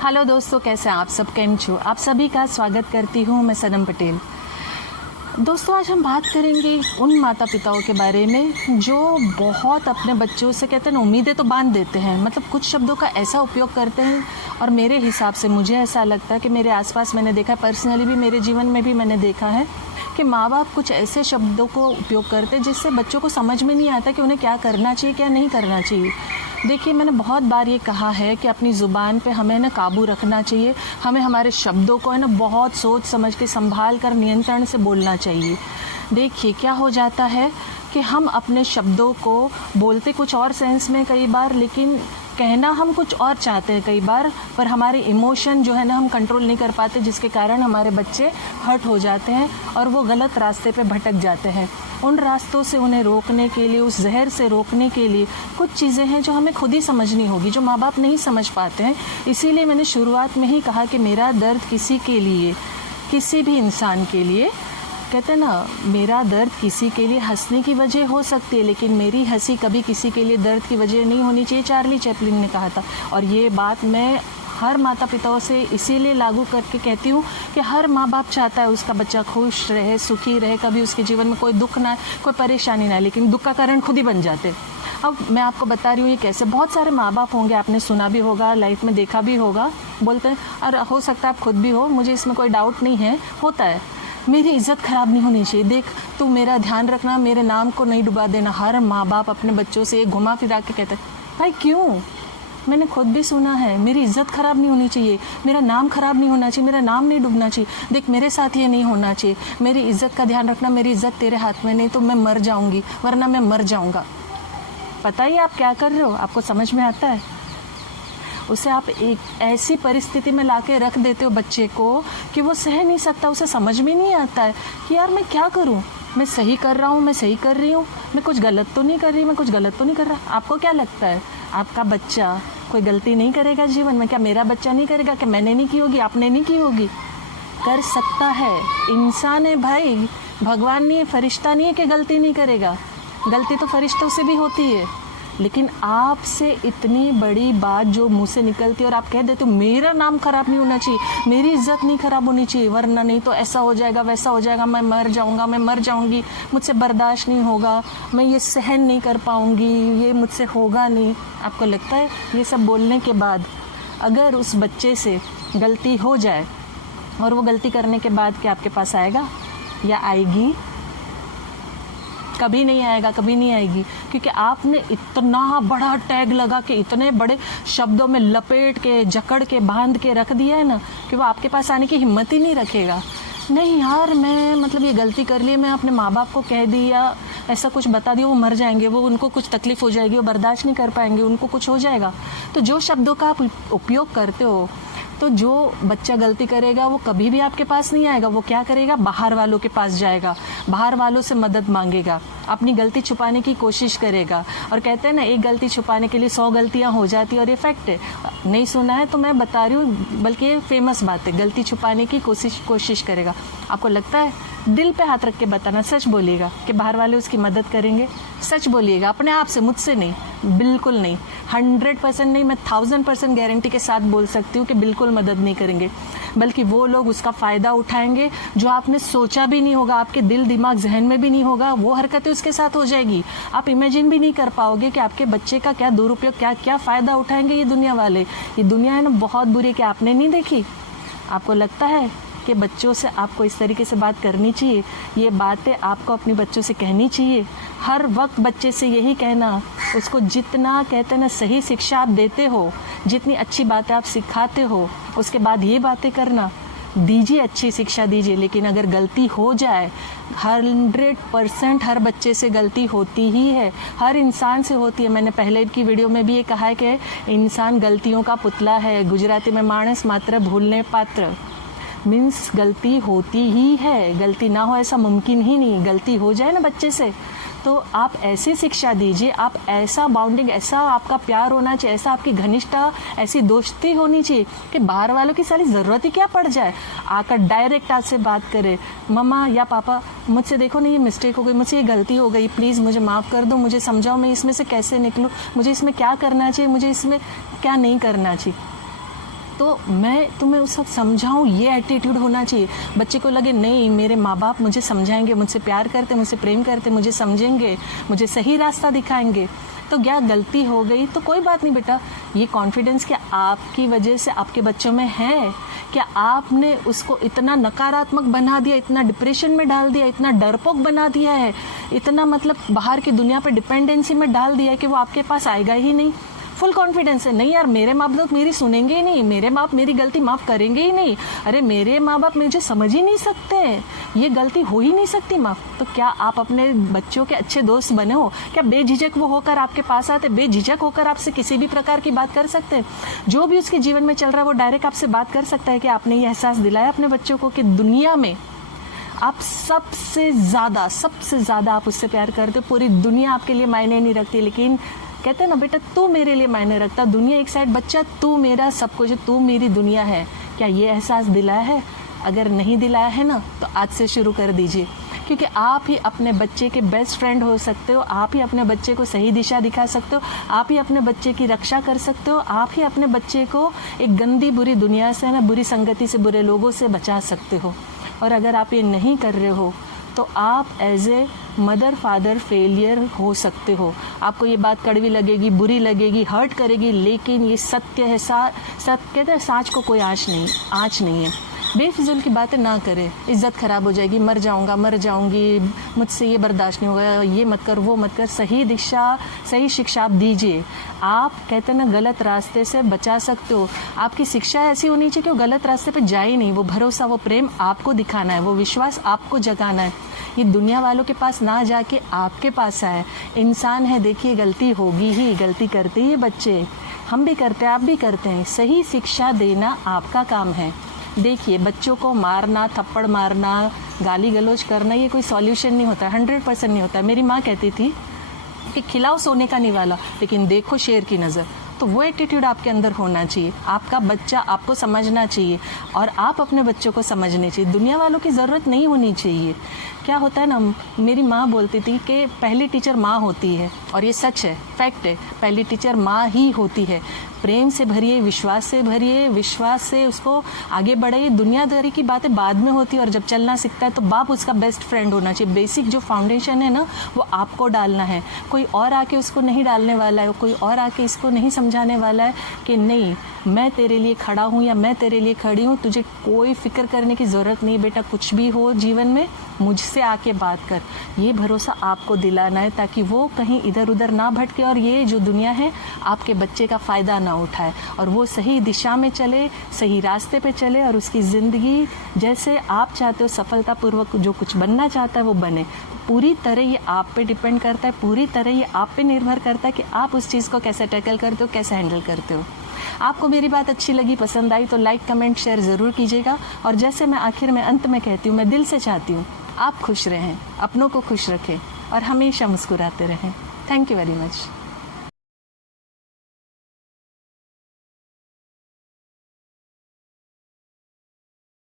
Hello दोस्तों, कैसे हैं आप सब? केम छो आप सभी का स्वागत करती हूँ मैं सनम पटेल। दोस्तों, आज हम बात करेंगे उन माता पिताओं के बारे में जो बहुत अपने बच्चों से कहते हैं ना उम्मीदें तो बांध देते हैं, मतलब कुछ शब्दों का ऐसा उपयोग करते हैं। और मेरे हिसाब से मुझे ऐसा लगता है कि मेरे आसपास मैंने देखा, पर्सनली भी मेरे जीवन में भी मैंने देखा है कि माँ बाप कुछ ऐसे शब्दों को उपयोग करते हैं जिससे बच्चों को समझ में नहीं आता कि उन्हें क्या करना चाहिए क्या नहीं करना चाहिए। देखिए, मैंने बहुत बार ये कहा है कि अपनी ज़ुबान पे हमें ना काबू रखना चाहिए, हमें हमारे शब्दों को है ना बहुत सोच समझ के संभाल कर नियंत्रण से बोलना चाहिए। देखिए, क्या हो जाता है कि हम अपने शब्दों को बोलते कुछ और सेंस में कई बार, लेकिन कहना हम कुछ और चाहते हैं कई बार, पर हमारे इमोशन जो है ना हम कंट्रोल नहीं कर पाते, जिसके कारण हमारे बच्चे हर्ट हो जाते हैं और वो गलत रास्ते पे भटक जाते हैं। उन रास्तों से उन्हें रोकने के लिए, उस जहर से रोकने के लिए कुछ चीज़ें हैं जो हमें खुद ही समझनी होगी, जो माँ बाप नहीं समझ पाते हैं। इसीलिए मैंने शुरुआत में ही कहा कि मेरा दर्द किसी के लिए, किसी भी इंसान के लिए, कहते हैं ना, मेरा दर्द किसी के लिए हंसने की वजह हो सकती है, लेकिन मेरी हंसी कभी किसी के लिए दर्द की वजह नहीं होनी चाहिए। चार्ली चैपलिन ने कहा था। और ये बात मैं हर माता पिताओं से इसीलिए लागू करके कहती हूँ कि हर माँ बाप चाहता है उसका बच्चा खुश रहे, सुखी रहे, कभी उसके जीवन में कोई दुख ना, कोई परेशानी ना, लेकिन दुख का कारण खुद ही बन जाते। अब मैं आपको बता रही हूँ ये कैसे। बहुत सारे माँ बाप होंगे, आपने सुना भी होगा, लाइफ में देखा भी होगा, बोलते हैं, और हो सकता है आप खुद भी हो, मुझे इसमें कोई डाउट नहीं है, होता है, मेरी इज़्ज़त ख़राब नहीं होनी चाहिए, देख तू मेरा ध्यान रखना, मेरे नाम को नहीं डुबा देना। हर माँ बाप अपने बच्चों से एक घुमा फिरा के कहते हैं, भाई क्यों? मैंने खुद भी सुना है, मेरी इज़्ज़त ख़राब नहीं होनी चाहिए, मेरा नाम ख़राब नहीं होना चाहिए, मेरा नाम नहीं डूबना चाहिए, देख मेरे साथ ये नहीं होना चाहिए, मेरी इज़्ज़त का ध्यान रखना, मेरी इज़्ज़त तेरे हाथ में नहीं तो मैं मर जाऊँगी, वरना मैं मर जाऊँगा। पता ही आप क्या कर रहे हो? आपको समझ में आता है? उसे आप एक ऐसी परिस्थिति में लाके रख देते हो बच्चे को कि वो सह नहीं सकता, उसे समझ में नहीं आता है कि यार मैं क्या करूं, मैं सही कर रहा हूं, मैं सही कर रही हूं, मैं कुछ गलत तो नहीं कर रही, मैं कुछ गलत तो नहीं कर रहा। आपको क्या लगता है, आपका बच्चा कोई गलती नहीं करेगा जीवन में? क्या मेरा बच्चा नहीं करेगा? क्या मैंने नहीं की होगी, आपने नहीं की होगी? कर सकता है, इंसान है भाई, भगवान नहीं है, फरिश्ता नहीं है कि गलती नहीं करेगा। गलती तो फरिश्तों से भी होती है। लेकिन आपसे इतनी बड़ी बात जो मुंह से निकलती है और आप कह देते हो मेरा नाम खराब नहीं होना चाहिए, मेरी इज्जत नहीं खराब होनी चाहिए, वरना नहीं तो ऐसा हो जाएगा, वैसा हो जाएगा, मैं मर जाऊंगा, मैं मर जाऊंगी, मुझसे बर्दाश्त नहीं होगा, मैं ये सहन नहीं कर पाऊंगी, ये मुझसे होगा नहीं। आपको लगता है ये सब बोलने के बाद अगर उस बच्चे से गलती हो जाए और वो गलती करने के बाद क्या आपके पास आएगा या आएगी? कभी नहीं आएगा, कभी नहीं आएगी, क्योंकि आपने इतना बड़ा टैग लगा के, इतने बड़े शब्दों में लपेट के, जकड़ के, बांध के रख दिया है ना कि वो आपके पास आने की हिम्मत ही नहीं रखेगा। नहीं यार, मैं मतलब ये गलती कर ली, मैं अपने माँ बाप को कह दी या ऐसा कुछ बता दिया, वो मर जाएंगे, वो उनको कुछ तकलीफ हो जाएगी, वो बर्दाश्त नहीं कर पाएंगे, उनको कुछ हो जाएगा। तो जो शब्दों का आप उपयोग करते हो, तो जो बच्चा गलती करेगा वो कभी भी आपके पास नहीं आएगा। वो क्या करेगा? बाहर वालों के पास जाएगा, बाहर वालों से मदद मांगेगा, अपनी गलती छुपाने की कोशिश करेगा। और कहते हैं ना, एक गलती छुपाने के लिए 100 गलतियां हो जाती है, और ये फैक्ट है। नहीं सुना है तो मैं बता रही हूँ, बल्कि ये फेमस बात है, गलती छुपाने की कोशिश करेगा। आपको लगता है? दिल पे हाथ रख के बताना, सच बोलिएगा कि बाहर वाले उसकी मदद करेंगे? सच बोलिएगा अपने आप से, मुझसे नहीं, बिल्कुल नहीं, 100% नहीं, मैं 1000% गारंटी के साथ बोल सकती हूँ कि बिल्कुल मदद नहीं करेंगे, बल्कि वो लोग उसका फ़ायदा उठाएंगे। जो आपने सोचा भी नहीं होगा, आपके दिल दिमाग जहन में भी नहीं होगा, वो हरकतें उसके साथ हो जाएगी। आप इमेजिन भी नहीं कर पाओगे कि आपके बच्चे का क्या दुरुपयोग, क्या क्या फ़ायदा उठाएंगे ये दुनिया वाले। ये दुनिया है ना बहुत बुरी, कि आपने नहीं देखी? आपको लगता है कि बच्चों से आपको इस तरीके से बात करनी चाहिए? ये बातें आपको अपने बच्चों से कहनी चाहिए। हर वक्त बच्चे से यही कहना, उसको जितना कहते हैं ना सही शिक्षा आप देते हो, जितनी अच्छी बातें आप सिखाते हो, उसके बाद ये बातें करना। दीजिए, अच्छी शिक्षा दीजिए, लेकिन अगर गलती हो जाए, 100% हर बच्चे से गलती होती ही है, हर इंसान से होती है। मैंने पहले की वीडियो में भी ये कहा है कि इंसान गलतियों का पुतला है, गुजराती में मानस मात्र भूलने पात्र, मीन्स गलती होती ही है, गलती ना हो ऐसा मुमकिन ही नहीं। गलती हो जाए ना बच्चे से तो आप ऐसी शिक्षा दीजिए, आप ऐसा बाउंडिंग, ऐसा आपका प्यार होना चाहिए, ऐसा आपकी घनिष्ठता, ऐसी दोस्ती होनी चाहिए कि बाहर वालों की सारी ज़रूरत ही क्या पड़ जाए, आकर डायरेक्ट आपसे बात करे, मम्मा या पापा मुझसे देखो ना ये मिस्टेक हो गई, मुझसे ये गलती हो गई, प्लीज़ मुझे माफ़ कर दो, मुझे समझाओ मैं इसमें से कैसे निकलूँ, मुझे इसमें क्या करना चाहिए, मुझे इसमें क्या नहीं करना चाहिए। तो मैं तुम्हें उस वक्त समझाऊँ, ये एटीट्यूड होना चाहिए। बच्चे को लगे नहीं मेरे माँ बाप मुझे समझाएंगे, मुझसे प्यार करते, मुझसे प्रेम करते, मुझे समझेंगे, मुझे सही रास्ता दिखाएंगे। तो क्या गलती हो गई तो कोई बात नहीं बेटा, ये कॉन्फिडेंस क्या आपकी वजह से आपके बच्चों में है? क्या आपने उसको इतना नकारात्मक बना दिया, इतना डिप्रेशन में डाल दिया, इतना डरपोक बना दिया है, इतना मतलब बाहर की दुनिया पे डिपेंडेंसी में डाल दिया है कि वो आपके पास आएगा ही नहीं? फुल कॉन्फिडेंस है, नहीं यार मेरे माँ बाप मेरी सुनेंगे ही नहीं, मेरे बाप मेरी गलती माफ़ करेंगे ही नहीं, अरे मेरे माँ बाप मुझे समझ ही नहीं सकते, ये गलती हो ही नहीं सकती माफ़। तो क्या आप अपने बच्चों के अच्छे दोस्त बने हो? क्या बेझिझक वो होकर आपके पास आते, बेझिझक होकर आपसे किसी भी प्रकार की बात कर सकते हैं? जो भी उसके जीवन में चल रहा है वो डायरेक्ट आपसे बात कर सकता है कि आपने ये एहसास दिलाया अपने बच्चों को कि दुनिया में आप सबसे ज़्यादा आप उससे प्यार करते हो, पूरी दुनिया आपके लिए मायने नहीं रखती, लेकिन कहते हैं ना बेटा तू मेरे लिए मायने रखता, दुनिया एक साइड, बच्चा तू मेरा सब कुछ है, तू मेरी दुनिया है। क्या ये एहसास दिलाया है? अगर नहीं दिलाया है ना तो आज से शुरू कर दीजिए, क्योंकि आप ही अपने बच्चे के बेस्ट फ्रेंड हो सकते हो, आप ही अपने बच्चे को सही दिशा दिखा सकते हो, आप ही अपने बच्चे की रक्षा कर सकते हो, आप ही अपने बच्चे को एक गंदी बुरी दुनिया से ना, बुरी संगति से, बुरे लोगों से बचा सकते हो। और अगर आप ये नहीं कर रहे हो तो आप as a mother father failure हो सकते हो। आपको ये बात कड़वी लगेगी, बुरी लगेगी, हर्ट करेगी, लेकिन ये सत्य है। सत्य कहते हैं साँच को कोई आँच नहीं है। बेफिजूल की बातें ना करें, इज्जत खराब हो जाएगी, मर जाऊंगा, मर जाऊंगी, मुझसे ये बर्दाश्त नहीं होगा, ये मत कर, वो मत कर। सही दिशा, सही शिक्षा आप दीजिए। आप कहते हैं ना गलत रास्ते से बचा सकते हो। आपकी शिक्षा ऐसी होनी चाहिए कि वो गलत रास्ते पे जाए ही नहीं। वो भरोसा, वो प्रेम आपको दिखाना है, वो विश्वास आपको जगाना है। ये दुनिया वालों के पास ना जाके आपके पास आए। इंसान है, देखिए गलती होगी ही, गलती करते ही बच्चे, हम भी करते हैं, आप भी करते हैं। सही शिक्षा देना आपका काम है। देखिए बच्चों को मारना, थप्पड़ मारना, गाली गलौज करना ये कोई सॉल्यूशन नहीं होता, 100% नहीं होता। मेरी माँ कहती थी कि खिलाओ सोने का निवाला लेकिन देखो शेर की नज़र। तो वो एटीट्यूड आपके अंदर होना चाहिए। आपका बच्चा आपको समझना चाहिए और आप अपने बच्चों को समझने चाहिए। दुनिया वालों की ज़रूरत नहीं होनी चाहिए। क्या होता है ना, मेरी माँ बोलती थी कि पहली टीचर माँ होती है, और ये सच है, फैक्ट है, पहली टीचर माँ ही होती है। प्रेम से भरिए, विश्वास से भरिए, विश्वास से उसको आगे बढ़ाइए। दुनियादारी की बातें बाद में होती है, और जब चलना सीखता है तो बाप उसका बेस्ट फ्रेंड होना चाहिए। बेसिक जो फाउंडेशन है ना वो आपको डालना है, कोई और आके उसको नहीं डालने वाला है, कोई और आके इसको नहीं समझाने वाला है कि नहीं मैं तेरे लिए खड़ा हूँ या मैं तेरे लिए खड़ी हूँ, तुझे कोई फिक्र करने की ज़रूरत नहीं बेटा, कुछ भी हो जीवन में मुझसे आके बात कर। ये भरोसा आपको दिलाना है ताकि वो कहीं इधर उधर ना भटके और ये जो दुनिया है आपके बच्चे का फ़ायदा ना उठाए, और वो सही दिशा में चले, सही रास्ते पे चले, और उसकी ज़िंदगी जैसे आप चाहते हो सफलतापूर्वक जो कुछ बनना चाहता है वो बने। पूरी तरह ये आप पे डिपेंड करता है, पूरी तरह ये आप पे निर्भर करता है कि आप उस चीज़ को कैसे टैकल करते हो, कैसे हैंडल करते हो। आपको मेरी बात अच्छी लगी, पसंद आई तो लाइक कमेंट शेयर ज़रूर कीजिएगा। और जैसे मैं आखिर में अंत में कहती हूँ, मैं दिल से चाहती हूँ आप खुश रहें, अपनों को खुश रखें और हमेशा मुस्कुराते रहें। Thank you very much.